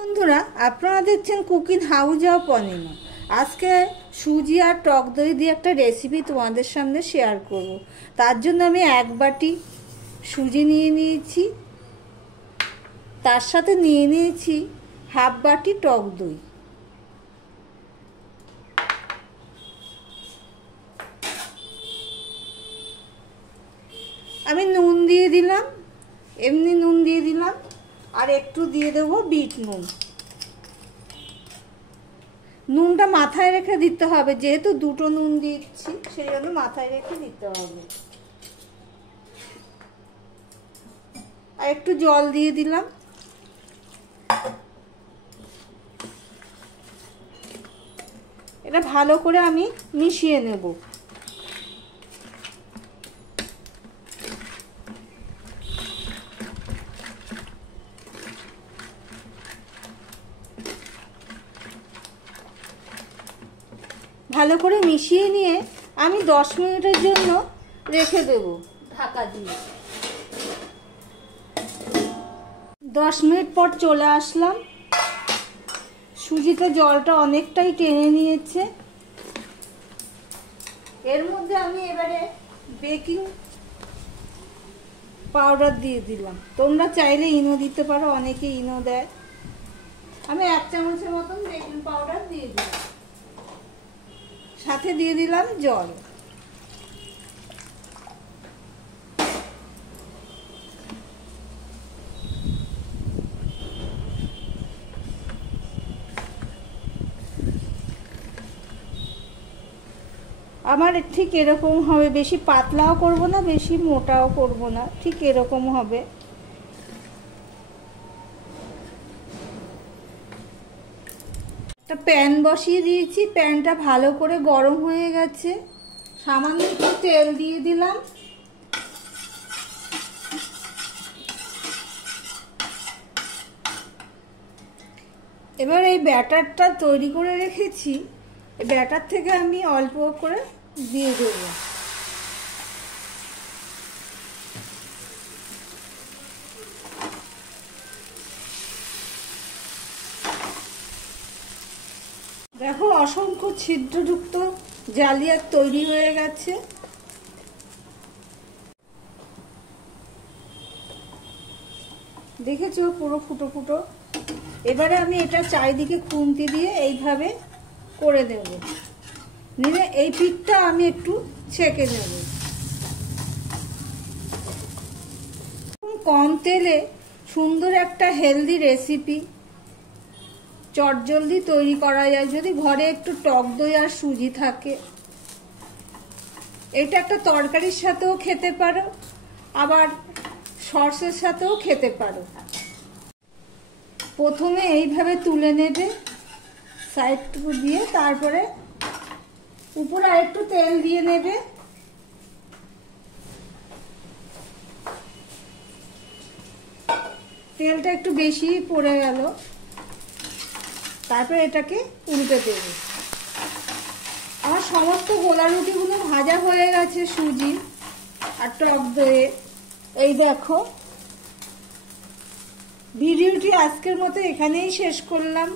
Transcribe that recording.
বন্ধুরা, আপনারা দেখছেন কুকিং হাউস অফ অনিমা। আজকে সুজি আর টক দই দিয়ে একটা রেসিপি তোমাদের সামনে শেয়ার করব। তার জন্য আমি 1 বাটি সুজি নিয়ে নিয়েছি, তার সাথে নিয়ে নিয়েছি 1/2 বাটি টক দই। আমি নুন দিয়ে দিলাম, এমনি নুন দিয়ে দিলাম, আর একটু দিয়ে দেবো বিট নুন। নুনটা মাথায় রেখে দিতে হবে, যেহেতু দুটো নুন দিচ্ছি সেই জন্য মাথায় রেখে দিতে হবে। আর একটু জল দিয়ে দিলাম। এটা ভালো করে আমি মিশিয়ে নেব। ভালো করে মিশিয়ে নিয়ে আমি 10 মিনিটের জন্য রেখে দেব ঢাকা দিয়ে। 10 মিনিট পর চলে আসলাম। সুজিতে জলটা অনেকটাই টেনে নিয়েছে। এর মধ্যে আমি এবারে বেকিং পাউডার দিয়ে দিলাম। তোমরা চাইলে ইনো দিতে পারো, অনেকে ইনো দেয়। আমি 1 চামচের মতন বেকিং পাউডার দিয়ে দিলাম, সাথে দিয়ে দিলাম জল। আমার ঠিক এরকম হবে, বেশি পাতলাও করব না, বেশি মোটাও করব না, ঠিক এরকম হবে। একটা প্যান বসিয়ে দিয়েছি, প্যানটা ভালো করে গরম হয়ে গেছে। সামান্য একটু তেল দিয়ে দিলাম। এবার এই ব্যাটারটা তৈরি করে রেখেছি, এই ব্যাটার থেকে আমি অল্প করে দিয়ে দেব। দেখো, অসংখ্য ছিদ্রযুক্ত জালিয়াত তৈরি হয়ে গেছে। দেখেছো, পুরো ফুটো ফুটো। এবারে আমি এটা চারিদিকে খুন্তি দিয়ে এইভাবে করে দেব। নিয়ে এই পিঠটা আমি একটু ছেঁকে নেব। কম তেলে সুন্দর একটা হেলদি রেসিপি চটজলদি তৈরি করা যায়, যদি ঘরে একটু টক দই আর সুজি থাকে। এটা একটা তরকারির সাথেও খেতে পারো, আবার সসের সাথেও খেতে পারো। প্রথমে এইভাবে তুলে নেবে সাইডটুকু দিয়ে, তারপরে উপরে আরেকটু তেল দিয়ে নেবে। তেলটা একটু বেশি পড়ে গেল, তারপরে এটাকে উল্টে দেবে। আমার সমস্ত গোলা রুটিগুলো ভাজা হয়ে গেছে সুজি আর টক দইয়ে। এই দেখো, ভিডিওটি আজকের মতো এখানেই শেষ করলাম।